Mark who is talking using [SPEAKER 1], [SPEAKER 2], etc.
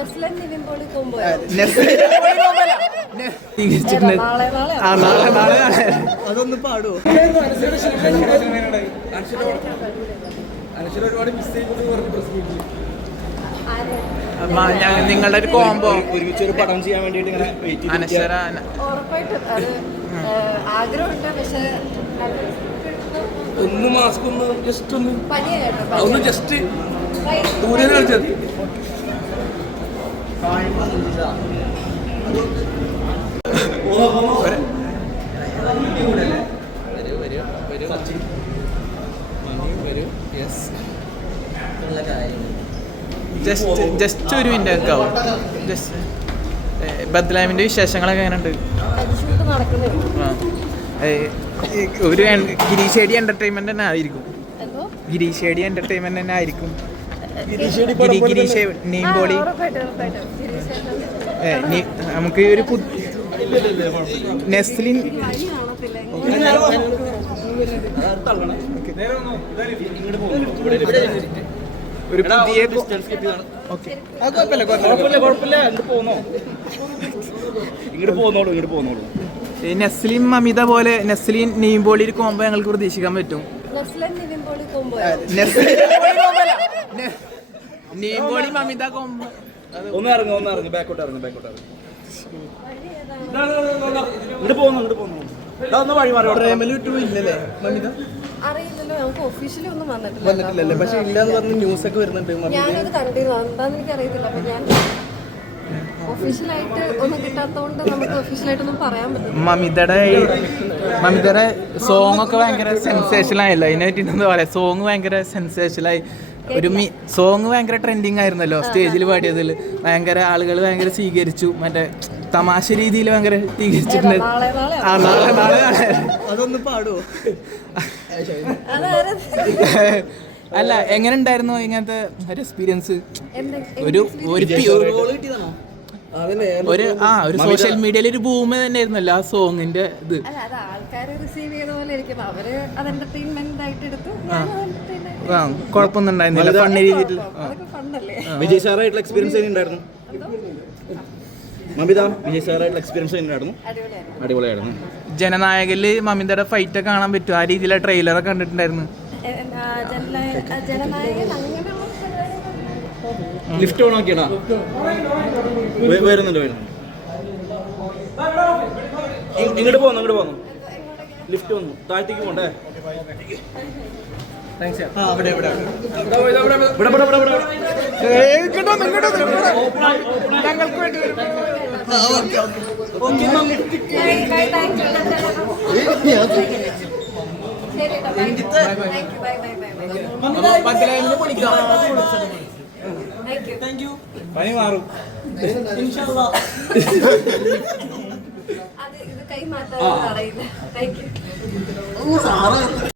[SPEAKER 1] അതൊന്ന് പാടുവോ?
[SPEAKER 2] നിങ്ങളുടെ ഒരു കോംബോ
[SPEAKER 1] ഒരുമിച്ച് ഒരു പടം ചെയ്യാൻ വേണ്ടിട്ട് ഇങ്ങനെ
[SPEAKER 2] അനശ്വര
[SPEAKER 1] ഒന്ന് മാസ്ക് ഒന്ന് ജസ്റ്റ് ഒന്ന് ജസ്റ്റ് ദൂരെ കളിച്ചത്.
[SPEAKER 2] ജസ്റ്റ് ഒരു മിനിറ്റ് ഒക്കെ ആവും. ജസ്റ്റ് ബദ്ലാമിന്റെ വിശേഷങ്ങളൊക്കെ എങ്ങനെയുണ്ട്? ഒരു ഗിരീഷേടി എന്റർടൈൻമെന്റ് തന്നെ ആയിരിക്കും. ഗിരീഷേടി എന്റർടൈൻമെന്റ് തന്നെ ആയിരിക്കും. ഗിരീഷ് നീമ്പോളി നമുക്ക് ഒരു നെസ്ലിൻ ഒരു പുതിയ നെസ്ലിൻ മമിത പോലെ നെസ്ലിൻ നീമ്പോളി ഒരു കോംബോ ഞങ്ങൾക്ക് പ്രതീക്ഷിക്കാൻ പറ്റും. നീമ്പോളി മമിത കോംബോ
[SPEAKER 1] ഒന്ന് ഇറങ്ങി ബാക്കോട്ട് ഇറങ്ങി വഴി മാറി ഇല്ലല്ലേ മമിത?
[SPEAKER 3] അറിയില്ലല്ലോ, നമുക്ക് ഒഫീഷ്യലി ഒന്നും
[SPEAKER 1] വന്നിട്ടില്ലല്ലേ? പക്ഷെ ഇല്ലാന്ന് പറഞ്ഞ് ന്യൂസ് ഒക്കെ വരുന്നുണ്ട്.
[SPEAKER 3] ഞാനത് കണ്ടിരുന്നു, എന്താന്ന് എനിക്ക് അറിയത്തില്ല. അപ്പൊ ഞാൻ ഒഫീഷ്യലായിട്ട് ഒന്നും കിട്ടാത്തതുകൊണ്ട് നമുക്ക് ഒഫീഷ്യലായിട്ടൊന്നും പറയാൻ പറ്റില്ല.
[SPEAKER 2] മമിതയുടെ സോങ് ഒക്കെ ഭയങ്കര സെൻസേഷണൽ ആയല്ലോ. അതിനെ പറ്റി എന്താ പറയാ, സോങ് ഭയങ്കര സെൻസേഷണലായി. സോങ് ഭയങ്കര ട്രെൻഡിങ് ആയിരുന്നല്ലോ. സ്റ്റേജിൽ പാടിയതിൽ ഭയങ്കര ആളുകൾ ഭയങ്കര സ്വീകരിച്ചു. മറ്റേ തമാശ രീതിയിൽ ഭയങ്കര സ്വീകരിച്ചിട്ടുണ്ട്. നാളെ
[SPEAKER 1] അതൊന്ന് പാടുവോ?
[SPEAKER 2] അല്ല, എങ്ങനെ ഉണ്ടായിരുന്നു ഇങ്ങനത്തെ ഒരു എക്സ്പീരിയൻസ്? ഒരു സോഷ്യൽ മീഡിയയിൽ ഒരു ഭൂമി തന്നെ ആയിരുന്നല്ലോ ആ സോങ്ങിന്റെ ഇത്. കുഴപ്പമൊന്നും ഉണ്ടായിരുന്നില്ല, ഫണ്ണ രീതിയിൽ.
[SPEAKER 1] വിജയ് സാറായിട്ടുള്ള എക്സ്പീരിയൻസ് ഉണ്ടായിരുന്നു. മമിത വിജയ് സാറായിട്ടുള്ള എക്സ്പീരിയൻസ് ഉണ്ടായിരുന്നു. അടിപൊളിയായിരുന്നു.
[SPEAKER 2] ജനനായകനില് മമിതയുടെ ഫൈറ്റ് ഒക്കെ കാണാൻ പറ്റും. ആ രീതിയിലെ ട്രെയിലറൊക്കെ കണ്ടിട്ടുണ്ടായിരുന്നു.
[SPEAKER 1] ലിഫ്റ്റ് ഓൺ ആക്കിയാണോ? വരുന്നുണ്ട്. ഇങ്ങോട്ട് പോന്നു. ലിഫ്റ്റ് വന്നു. താഴത്തേക്ക് പോണ്ടേ? പനി മാറും.
[SPEAKER 3] കൈ മാറ്റാൻ അറിയില്ല.